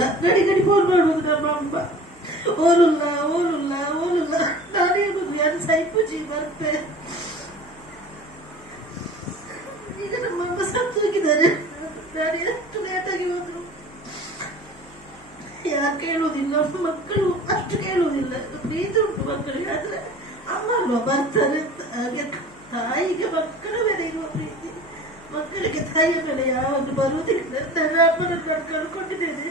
ಓಲುಲ್ಲ, ಗಡಿ ಗಡಿ ಫೋನ್ ಮಾಡುವುದು ನಮ್ಮ ಅಮ್ಮ. ಓಲುಲ್ಲ ಓಲುಲ್ಲ ಓಲುಲ್ಲ. ನಾನು ಹೇಳುದು ಯಾರು ಸೈಪುಜಿ ಬರ್ತೆ. ಈಗ ನಮ್ಮ ಅಮ್ಮ ಸತ್ತು ಹೋಗಿದ್ದಾರೆ. ನಾನು ಎಷ್ಟು ಲೇಟಾಗಿ ಹೋದ್ರು ಯಾರು ಕೇಳುವುದಿಲ್ಲ, ಮಕ್ಕಳು ಅಷ್ಟು ಕೇಳುವುದಿಲ್ಲ. ಪ್ರೀತಿ ಉಂಟು ಮಕ್ಕಳಿಗೆ, ಆದ್ರೆ ಅಮ್ಮ ಅಲ್ವಾ ಬರ್ತಾರೆ. ಹಾಗೆ ತಾಯಿಗೆ ಮಕ್ಕಳ ಮೇಲೆ ಇರುವ ಪ್ರೀತಿ ಮಕ್ಕಳಿಗೆ ತಾಯಿಯ ಮೇಲೆ ಯಾವಾಗಲೂ ಬರುವುದಿಲ್ಲ. ನನ್ನ ಅಮ್ಮನನ್ನು ಕಳ್ಕೊಂಡಿದ್ದೇನೆ.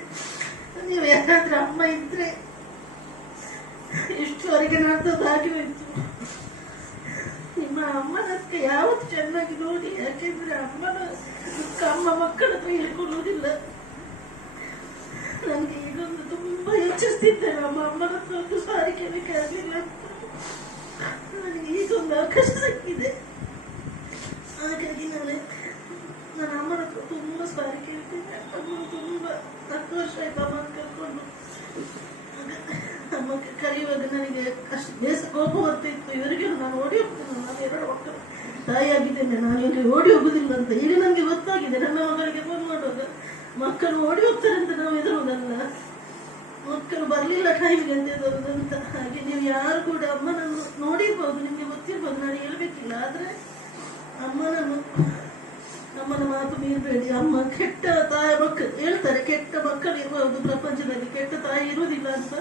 ನೀವು ಯಾರಾದ್ರೂ ಅಮ್ಮ ಇದ್ರೆ ಇಷ್ಟುವರೆಗೆ ನಡೆದದ್ದಾಗಿ ಹೋಯ್ತು. ನಿಮ್ಮ ಅಮ್ಮನಕ್ಕೆ ಯಾವತ್ತು ಚೆನ್ನಾಗಿ ನೋಡಿ, ಯಾಕೆಂದ್ರೆ ಅಮ್ಮನ ದುಃಖ ಅಮ್ಮ ಮಕ್ಕಳ ಹತ್ರ ಹೇಳ್ಕೊಳ್ಳುವುದಿಲ್ಲ. ನನಗೆ ಈಗೊಂದು ತುಂಬಾ ಯೋಚಿಸ್ತಿದ್ದೆ, ನಮ್ಮ ಅಮ್ಮನ ಹತ್ರ ಒಂದು ಸಾರಿ ಕೇಳಲಿಕ್ಕೆ ಆಗಲಿಲ್ಲ ಅಂತ. ನನಗೆ ಈಗೊಂದು ಅವಕಾಶ ಸಿಕ್ಕಿದೆ, ಹಾಗಾಗಿ ನನ್ನ ಅಮ್ಮನ ಹತ್ರ ತುಂಬಾ ಸಾರಿ ಕೇಳ್ತಿದ್ದೆ. ಅಮ್ಮ ತುಂಬಾ 10 ವರ್ಷ ಆಯ್ತು ಅಮ್ಮನ ಕರ್ಕೊಂಡು. ಅಮ್ಮ ಕರೆಯುವಾಗ ನನಗೆ ಅಷ್ಟು ಬೇಸ ಕೋಪ ಬರ್ತಿತ್ತು. ಇವರಿಗೆ ನಾನು ಓಡಿ ಹೋಗ್ತೇನೆ, ನಾನು 2 ಮಕ್ಕಳು ತಾಯಿ ಆಗಿದ್ದೇನೆ, ನಾನು ಇಲ್ಲಿ ಓಡಿ ಹೋಗುದಿಲ್ಲ ಅಂತ. ಈಗ ನನಗೆ ಗೊತ್ತಾಗಿದೆ, ನನ್ನ ಮಗಳಿಗೆ ಫೋನ್ ಮಾಡುವಾಗ ಮಕ್ಕಳು ಓಡಿ ಹೋಗ್ತಾರೆ ಅಂತ ನಾವು ಎದುರುವುದಲ್ಲ, ಮಕ್ಕಳು ಬರ್ಲಿಲ್ಲ ಟೈಮ್ಗೆ ಅಂತ ಎದುರುವುದಂತ. ಹಾಗೆ ನೀವು ಯಾರು ಕೂಡ ಅಮ್ಮನನ್ನು ನೋಡಿರ್ಬೋದು, ನಿಮ್ಗೆ ಗೊತ್ತಿರ್ಬೋದು, ನಾನು ಹೇಳ್ಬೇಕಿಲ್ಲ. ಆದ್ರೆ ಅಮ್ಮನ ಮಾತು ಮೀರಬೇಡಿ. ಅಮ್ಮ ಕೆಟ್ಟ ತಾಯಿ ಮಕ್ಕಳು ಹೇಳ್ತಾರೆ, ಕೆಟ್ಟ ಮಕ್ಕಳು ಇರಬಹುದು ಪ್ರಪಂಚದಲ್ಲಿ, ಕೆಟ್ಟ ತಾಯಿ ಇರುವುದಿಲ್ಲ ಅಂತ.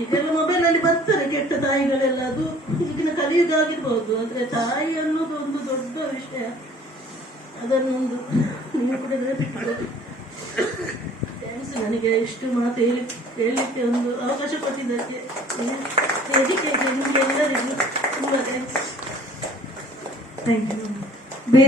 ಈಗೆಲ್ಲ ಮೊಬೈಲ್ ಅಲ್ಲಿ ಬರ್ತಾರೆ ಕೆಟ್ಟ ತಾಯಿಗಳೆಲ್ಲ, ಅದು ಈಗಿನ ಕಲಿಯುಗ ಆಗಿರ್ಬಹುದು. ಆದ್ರೆ ತಾಯಿ ಅನ್ನೋದು ಒಂದು ದೊಡ್ಡ ವಿಷಯ, ಅದನ್ನೊಂದು ನೀವು ಕೂಡ ನೆನಪಿಟ್ಕೊಳ್ಳಿ. ಥ್ಯಾಂಕ್ಸ್, ನನಗೆ ಇಷ್ಟು ಮಾತು ಹೇಳಲಿಕ್ಕೆ ಒಂದು ಅವಕಾಶ ಕೊಟ್ಟಿದ್ದಕ್ಕೆ ವೇದಿಕೆಗೆ ನಿಮ್ಗೆ ಎಲ್ಲರಿಗೂ ತುಂಬಾ ಥ್ಯಾಂಕ್ಸ್. Thank you. ಬೇರೆ